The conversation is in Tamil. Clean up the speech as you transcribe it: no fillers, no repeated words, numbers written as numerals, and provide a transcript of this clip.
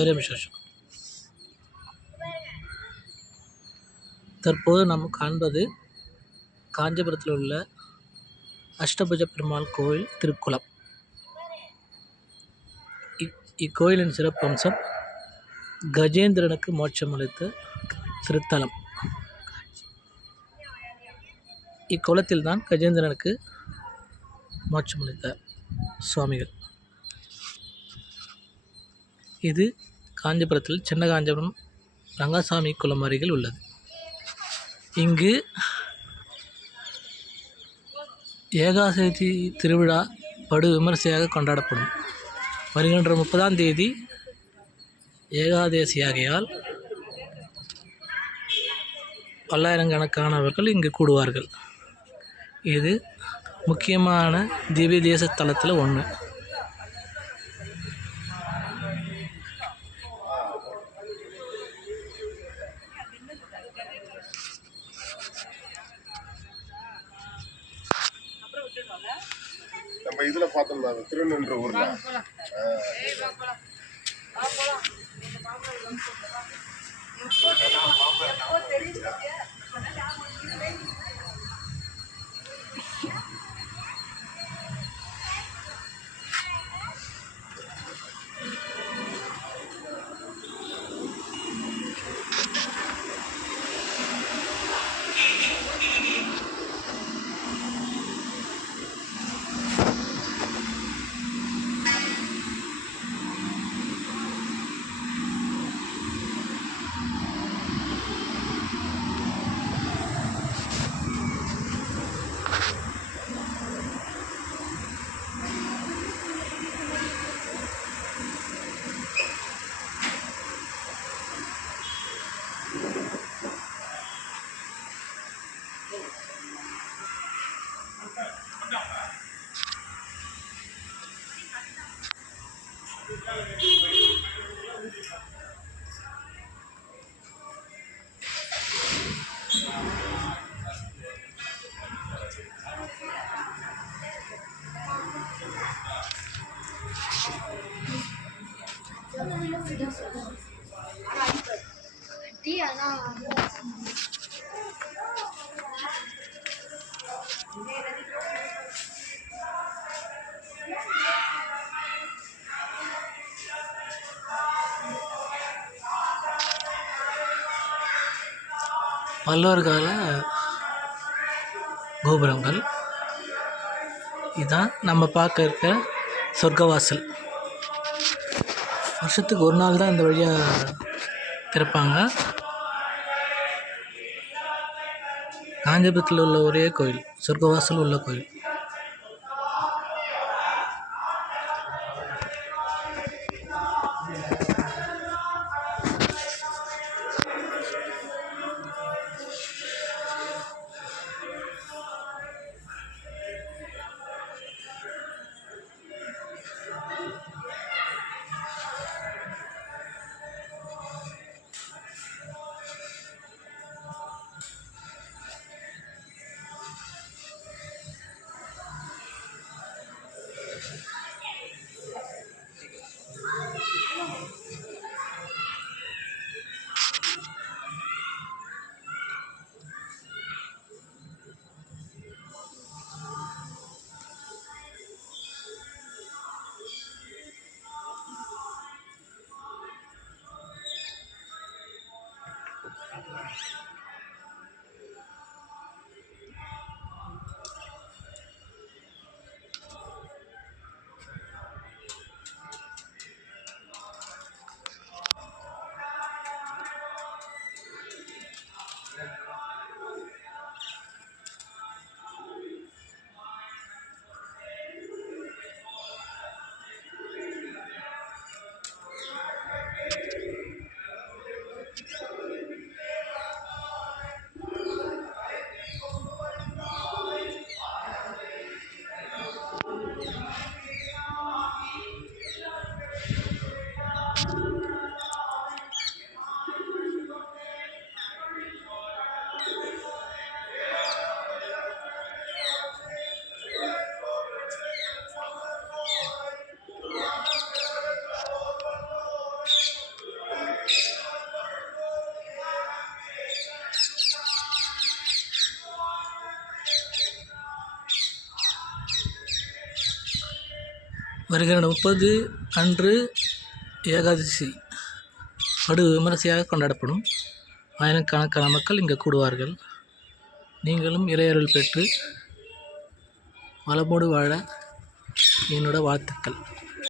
ஒரே விசேஷம். தற்போது நாம் காண்பது காஞ்சிபுரத்தில் உள்ள அஷ்டபுஜ பெருமாள் கோயில் திருக்குளம். இக்கோயிலின் சிறப்பம்சம் கஜேந்திரனுக்கு மோட்சம் அளித்த திருத்தலம். இக்குளத்தில் தான் கஜேந்திரனுக்கு மோட்சம் அளித்தார் சுவாமிகள். இது காஞ்சிபுரத்தில் சின்ன காஞ்சிபுரம் ரங்கசாமி குளம் அருகில் உள்ளது. இங்கு ஏகாதசி திருவிழா படு விமரிசையாக கொண்டாடப்படும். வருகின்ற 30ஆம் தேதி ஏகாதசியாகையால் பல்லாயிரக்கணக்கானவர்கள் இங்கு கூடுவார்கள். இது முக்கியமான திவ்ய தேச ஸ்தலத்தில் ஒன்று. நம்ம இதில் பார்த்தோம்னா திருநென்ற ஊரில் பல்லவர் கால கோபுரங்கள். இதுதான் நம்ம பார்க்க இருக்க சொர்க்கவாசல். வருஷத்துக்கு ஒரு நாள் தான் இந்த வழியாக திறப்பாங்க. காஞ்சிபுரத்தில் உள்ள ஒரே கோயில் சொர்க்கவாசல் உள்ள கோயில். வருகிற 30 அன்று ஏகாதசி படு விமரிசையாக கொண்டாடப்படும். ஆயிரக்கணக்கான மக்கள் இங்கே கூடுவார்கள். நீங்களும் இறையருள் பெற்று வளமோடு வாழ என்னோட வாழ்த்துக்கள்.